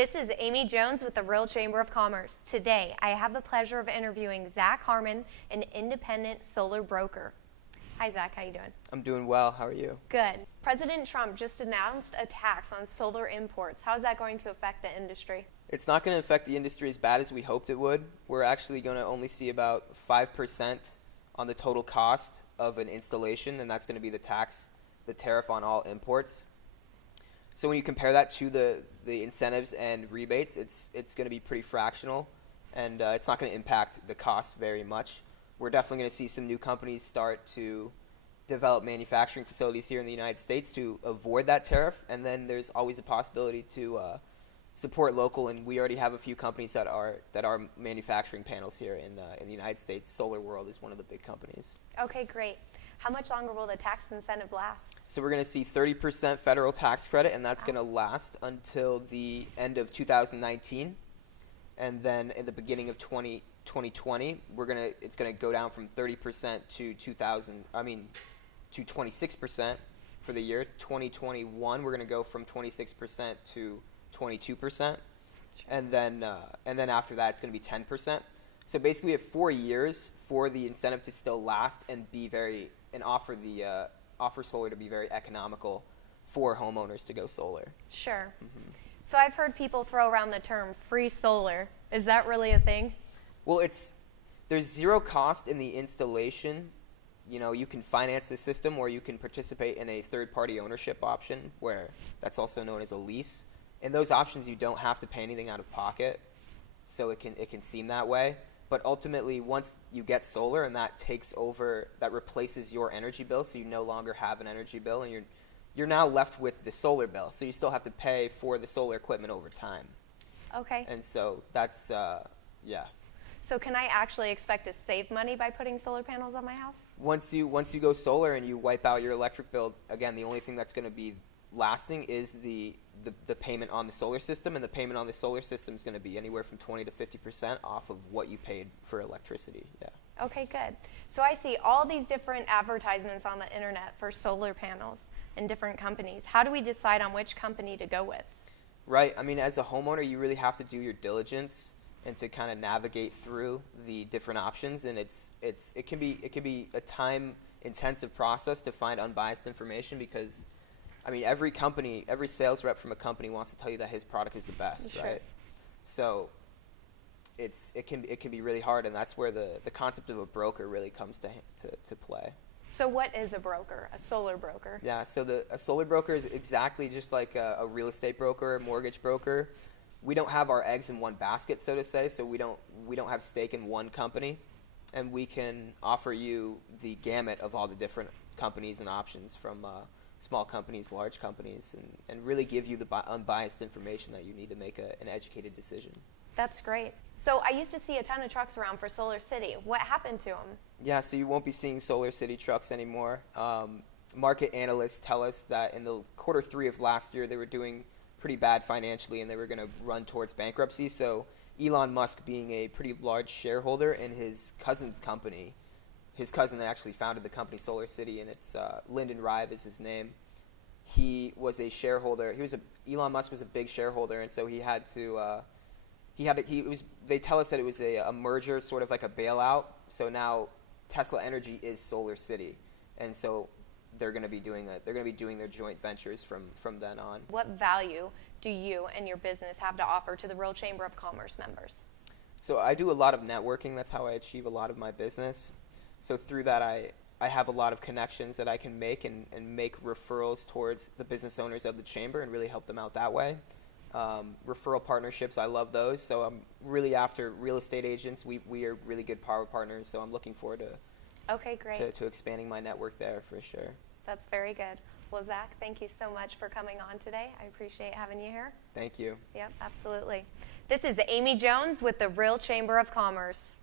This is Aimee Jones with the Real Chamber of Commerce. Today, I have the pleasure of interviewing Zak Harmon, an independent solar broker. Hi, Zak. How you doing? I'm doing well. How are you? Good. President Trump just announced a tax on solar imports. How is that going to affect the industry? It's not going to affect the industry as bad as we hoped it would. We're actually going to only see about 5% on the total cost of an installation, and that's going to be the tariff on all imports. So when you compare that to the incentives and rebates, it's going to be pretty fractional, and it's not going to impact the cost very much. We're definitely going to see some new companies start to develop manufacturing facilities here in the United States to avoid that tariff, and then there's always a possibility to support local, and we already have a few companies that are manufacturing panels here in the United States. Solar World is one of the big companies. Okay, great. How much longer will the tax incentive last? So we're going to see 30% federal tax credit, and that's going to last until the end of 2019, and then in the beginning of 2020, it's going to go down from 30% to 26% for the year. 2021, we're going to go from 26% to 22%, and then after that, it's going to be 10%. So basically, we have 4 years for the incentive to still last and offer solar to be very economical for homeowners to go solar. Sure. Mm-hmm. So I've heard people throw around the term free solar. Is that really a thing? Well, there's zero cost in the installation. You know, you can finance the system, or you can participate in a third-party ownership option, where that's also known as a lease. In those options, you don't have to pay anything out of pocket, so it can seem that way. But ultimately, once you get solar and that replaces your energy bill, so you no longer have an energy bill, and you're now left with the solar bill. So you still have to pay for the solar equipment over time. Okay. And so that's yeah. So can I actually expect to save money by putting solar panels on my house? Once you go solar and you wipe out your electric bill, again, the only thing that's going to be lasting is the payment on the solar system, and the payment on the solar system is going to be anywhere from 20 to 50% off of what you paid for electricity. Yeah. Okay, good. So I see all these different advertisements on the internet for solar panels and different companies. How do we decide on which company to go with? Right. I mean, as a homeowner, you really have to do your diligence and to kind of navigate through the different options, and it can be a time-intensive process to find unbiased information, because I mean, every sales rep from a company wants to tell you that his product is the best, sure. Right? So it can be really hard, and that's where the concept of a broker really comes to play. So what is a broker, a solar broker? Yeah, so a solar broker is exactly just like a real estate broker, a mortgage broker. We don't have our eggs in one basket, so to say, so we don't have stake in one company, and we can offer you the gamut of all the different companies and options, from small companies, large companies, and really give you the unbiased information that you need to make an educated decision. That's great. So I used to see a ton of trucks around for Solar City. What happened to them? Yeah, so you won't be seeing Solar City trucks anymore. Market analysts tell us that in the Q3 of last year, they were doing pretty bad financially, and they were going to run towards bankruptcy. So Elon Musk, being a pretty large shareholder in his cousin's company, his cousin that actually founded the company Solar City, and it's Lyndon Rive is his name. He was a shareholder. Elon Musk was a big shareholder, and so they tell us that it was a merger, sort of like a bailout. So now Tesla Energy is Solar City, and so they're going to be doing their joint ventures from then on. What value do you and your business have to offer to the Real Chamber of Commerce members? So I do a lot of networking. That's how I achieve a lot of my business. So through that, I have a lot of connections that I can make and make referrals towards the business owners of the chamber and really help them out that way. Referral partnerships, I love those. So I'm really after real estate agents. We are really good power partners, so I'm looking forward Okay, great. to expanding my network there for sure. That's very good. Well, Zak, thank you so much for coming on today. I appreciate having you here. Thank you. Yep, absolutely. This is Aimee Jones with the Real Chamber of Commerce.